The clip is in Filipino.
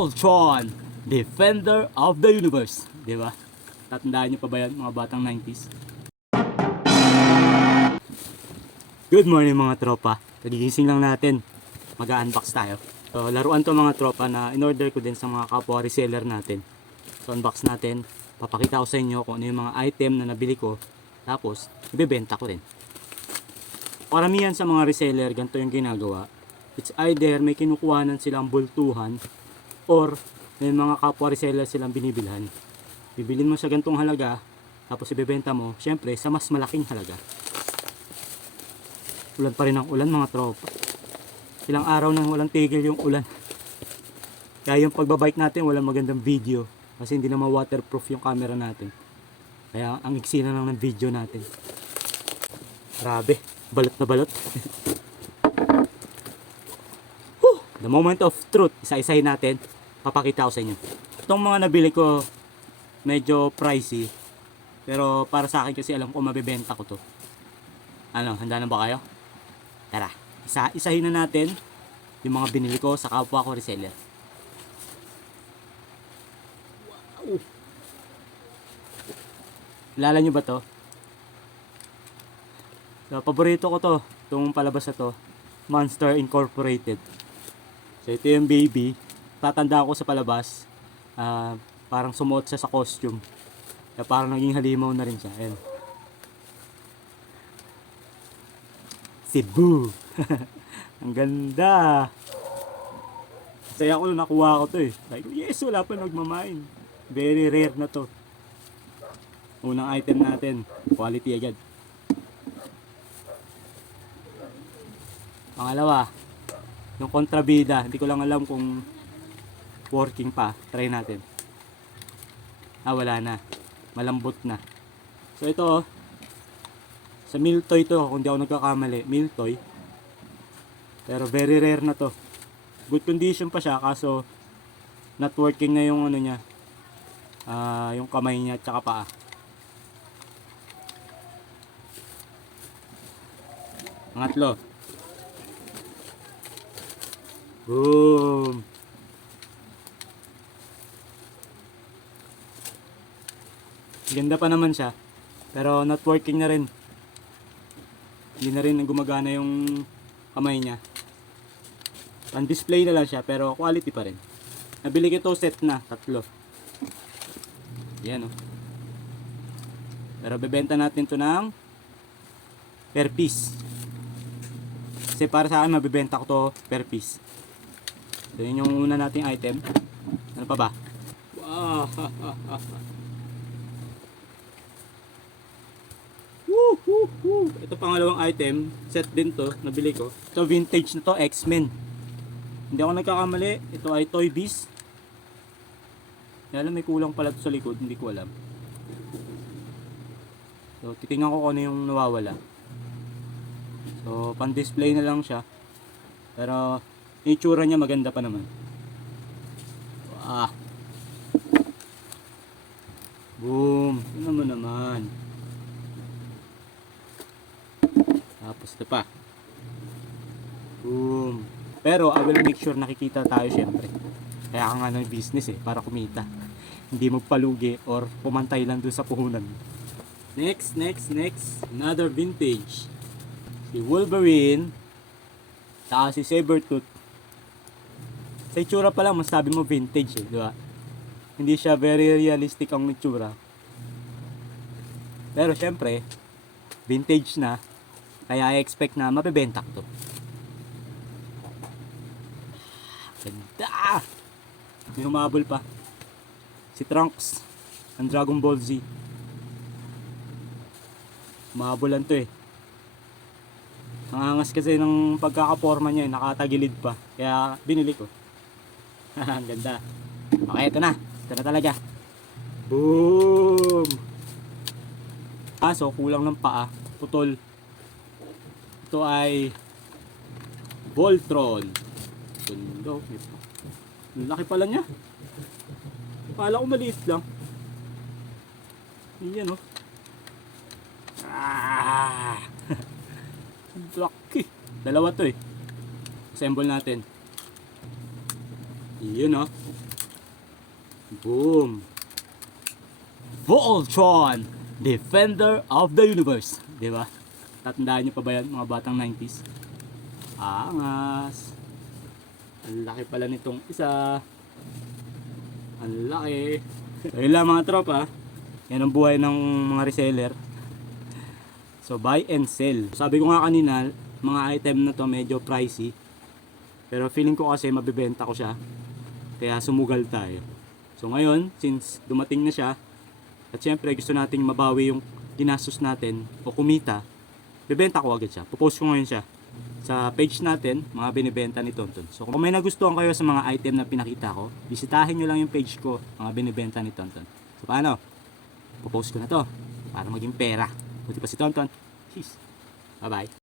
Voltron, Defender of the Universe. Diba? Tatandaan nyo pa ba yan, mga batang 90s? Good morning mga tropa. Kagigising lang natin. Mag-unbox tayo. So, laruan to mga tropa na in-order ko din sa mga kapwa reseller natin. So, unbox natin. Papakita ko sa inyo kung ano yung mga item na nabili ko. Tapos, ibebenta ko rin. Karamihan sa mga reseller, ganito yung ginagawa. It's either may kinukuhanan silang bultuhan or may mga kapwa reseller silang binibilhan. Bibilin mo sa gantong halaga, tapos ibebenta mo, syempre, sa mas malaking halaga. Ulan pa rin ang ulan mga tropa. Ilang araw nang walang tigil yung ulan. Kaya yung pagbabike natin walang magandang video. Kasi hindi naman waterproof yung camera natin. Kaya ang iksi na lang ng video natin. Grabe, balot na balot. The moment of truth, isa-isahin natin. Papakita ko sa inyo. Itong mga nabili ko, medyo pricey. Pero para sa akin kasi alam ko mabibenta ko to. Ano, handa na ba kayo? Tara, isahin na natin yung mga binili ko sa kapwa ko reseller. Wow! Kilala nyo ba to? So, paborito ko to. Itong palabas na to. Monster Incorporated. So, ito yung baby. Tatanda ko sa palabas. Parang sumuot siya sa costume. Kaya parang naging halimaw na rin siya. Ayan. Cebu. Ang ganda. Saya ko nung nakuha ko to eh. Like, yes, wala pa nagmamain. Very rare na to. Unang item natin. Quality agad. Pangalawa, yung kontrabida. Hindi ko lang alam kung working pa. Try natin. Wala na. Malambot na. So ito oh. Sa Miltoy to, kung di ako nagkakamali, Miltoy. Pero very rare na to. Good condition pa siya, kaso not working na yung ano niya. Yung kamay niya at saka paa. Pangatlo. Boom! Ganda pa naman siya. Pero not working na rin. Hindi na rin gumagana yung kamay niya. Pan-display na lang siya pero quality pa rin. Nabili ko ito set na, 3. Yan oh. Pero bebenta natin ito ng per piece. Kasi para sa akin mabibenta ko to per piece. So yun yung una nating item. Ano pa ba? Wow! Ito pangalawang item, set din to, nabili ko. Ito vintage na to, X-Men. Hindi ako nagkakamali, ito ay Toy Biz. Alam, may kulang pala to sa likod, hindi ko alam. So, titingnan ko kung ano yung nawawala. So, pan-display na lang siya. Pero, yung itsura niya maganda pa naman. Boom! Ano mo naman? Tapos ito pa. Boom. Pero I will make sure nakikita tayo syempre. Kaya ka nga ng business para kumita. Hindi magpalugi or pumantay lang dun sa puhunan. Next. Another vintage. Si Wolverine. Saka si Sabretooth. Sa itsura pa lang masabi mo vintage di ba? Hindi siya very realistic ang itsura. Pero syempre, vintage na. Kaya I expect na mabibenta ko to. Ganda! May humabol pa. Si Trunks ng Dragon Ball Z. Humabolan to eh. Ang angas kasi ng pagkakaporma niya, nakatagilid pa. Kaya binili ko. Ang ganda. Okay, ito na. Ito na talaga. Boom! So kulang ng paa. Putol. Ito ay Voltron. Ganda. Ang laki pala niya. Akala ko maliit lang. Yan oh. Laki. Dalawa to eh. Assemble natin. Yun oh. Boom. Voltron, Defender of the Universe. Diba? Tatandaan nyo pa ba yan, mga batang 90s? Angas. Ang laki pala nitong isa. Ang laki. Ayun lang mga tropa. Yan ang buhay ng mga reseller. So buy and sell. Sabi ko nga kanina, mga item na to medyo pricey. Pero feeling ko kasi mabibenta ko siya. Kaya sumugal tayo. So ngayon, since dumating na siya, at syempre gusto nating mabawi yung ginastos natin o kumita, bibenta ko agad siya. Popost ko ngayon siya sa page natin, mga binibenta ni Tonton. So kung may nagustuhan kayo sa mga item na pinakita ko, bisitahin nyo lang yung page ko, mga binibenta ni Tonton. So paano? Popost ko na to para maging pera. Buti pa si Tonton. Peace. Bye bye.